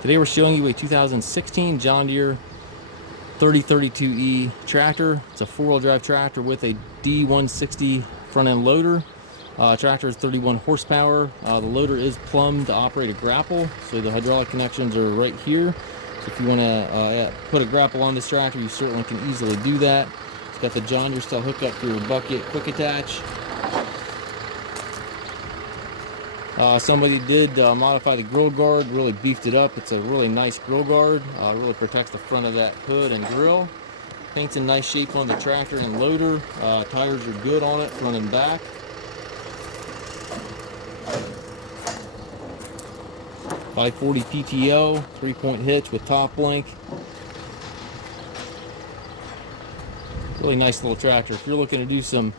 Today we're showing you a 2016 John Deere 3032E tractor. It's a four-wheel drive tractor with a D160 front end loader. Tractor is 31 horsepower. The loader is plumbed to operate a grapple, so the hydraulic connections are right here. So if you want to put a grapple on this tractor, you certainly can easily do that. It's got the John Deere style hookup for your bucket quick attach. Somebody did modify the grill guard, really beefed it up. It's a really nice grill guard. Really protects the front of that hood and grill. Paint's in nice shape on the tractor and loader. Tires are good on it, front and back. .540 PTO, 3-point hitch with top link. Really nice little tractor. If you're looking to do some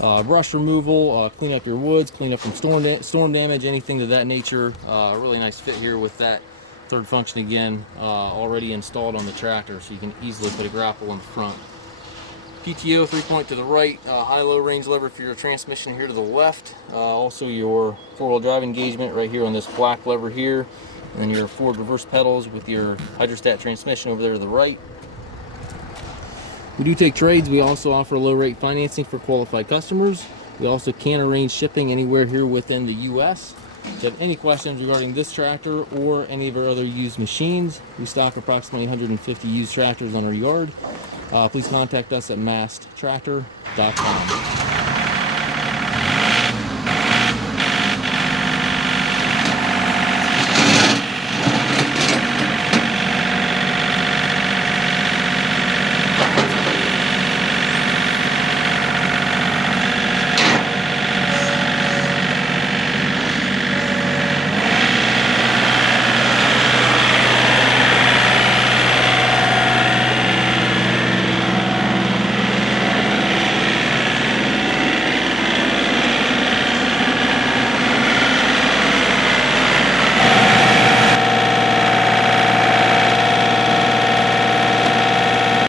brush removal, clean up your woods, clean up from storm damage, anything of that nature. Really nice fit here with that third function again already installed on the tractor, so you can easily put a grapple in the front. PTO 3-point to the right, high-low range lever for your transmission here to the left. Also your four-wheel drive engagement right here on this black lever here, and then your forward reverse pedals with your hydrostat transmission over there to the right. We do take trades. We also offer low rate financing for qualified customers. We also can arrange shipping anywhere here within the US. If you have any questions regarding this tractor or any of our other used machines, we stock approximately 150 used tractors on our yard. Please contact us at masttractor.com.